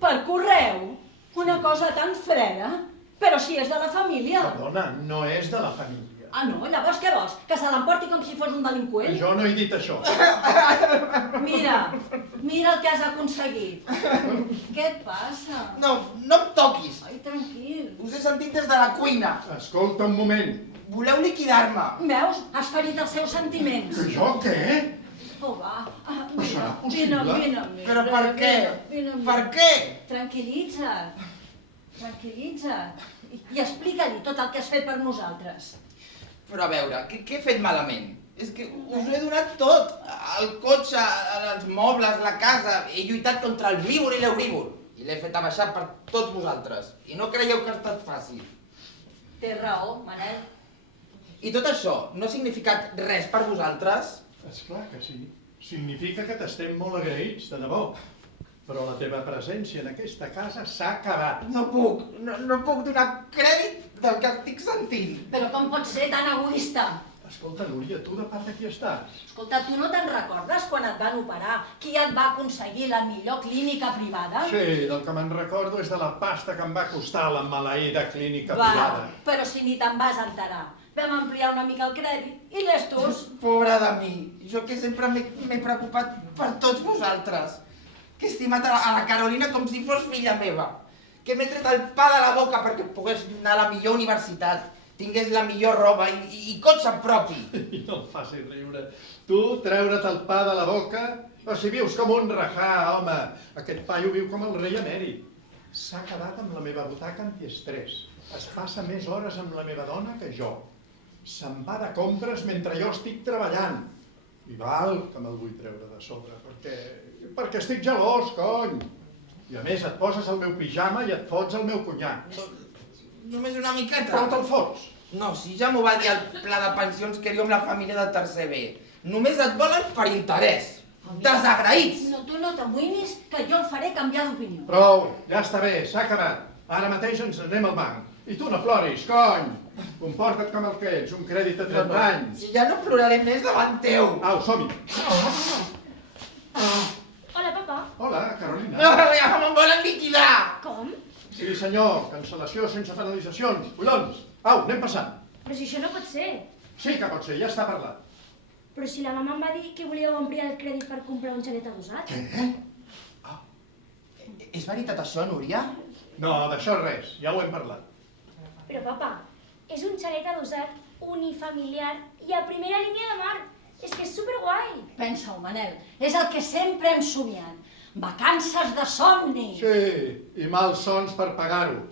Per correu? Una cosa tan freda? Però si és de la família. Perdona, no és de la família. Ah, no? Llavors què vols? Que se l'emporti com si fos un delinqüent? Jo no he dit això. Mira el que has aconseguit. Què et passa? No em toquis. Ai, tranquil. Us he sentit des de la cuina. Escolta un moment. Voleu liquidar-me. Veus? Has ferit els seus sentiments. Que jo què? Oh, va. Serà possible? Vine. Però per què? Vine. Per què? Tranquil·litza't. I explica-li tot el que has fet per nosaltres. Però a veure, què he fet malament? És que us ho he donat tot. El cotxe, els mobles, la casa. He lluitat contra el víbor i l'euríbor. I l'he fet abaixar per tots vosaltres. I no creieu que ha estat fàcil. Té raó, Manel. I tot això no ha significat res per vosaltres? Esclar que sí. Significa que t'estem molt agraïts, de debò. Però la teva presència en aquesta casa s'ha acabat. No puc donar crèdit del que estic sentint. Però com pot ser tan egoista? Escolta, Núria, tu de part de qui estàs? Escolta, tu no te'n recordes quan et van operar? Qui et va aconseguir la millor clínica privada? Sí, del que me'n recordo és de la pasta que em va costar la maleïda clínica privada. Però si ni te'n vas enterar. Vam ampliar una mica el crèdit i llestos. Pobra de mi, jo que sempre m'he preocupat per tots vosaltres. Que he estimat a la Carolina com si fos filla meva. Que m'he tret el pa de la boca perquè pogués anar a la millor universitat, tingués la millor roba i cotxe propi. I no em facis riure. Tu treure't el pa de la boca? O si vius com un rajà, home. Aquest paio viu com el rei emèrit. S'ha quedat amb la meva butaca antiestrès. Es passa més hores amb la meva dona que jo. Se'n va de compres mentre jo estic treballant. I val que me'l vull treure de sobre, perquè estic gelós, cony. I a més et poses el meu pijama i et fots el meu conyac. Només una miqueta. Però te'l fots. No, si ja m'ho va dir el pla de pensions que diu amb la família de tercer B. Només et volen per interès. Desagraïts. No, tu no t'amoïnis, que jo el faré canviar d'opinió. Prou, ja està bé, s'ha acabat. Ara mateix ens anem al banc. I tu no ploris, cony! Comporta't com el que ets, un crèdit de 30 anys. Si ja no ploraré més davant teu. Au, som-hi! Hola, papa. Hola, Carolina. No, ja me'n volen liquidar. Com? Sí, senyor, cancel·lació sense penalitzacions. Collons! Au, anem passant. Però si això no pot ser. Sí que pot ser, ja està parlat. Però si la mama em va dir que volíeu ampliar el crèdit per comprar un xalet adossat. Què? És veritat això, Núria? No, d'això res, ja ho hem parlat. Però, papa, és un xalet adossat unifamiliar i a primera línia de mar. És que és superguai. Pensa-ho, Manel, és el que sempre hem somiat. Vacances de somni. Sí, i mals sons per pagar-ho.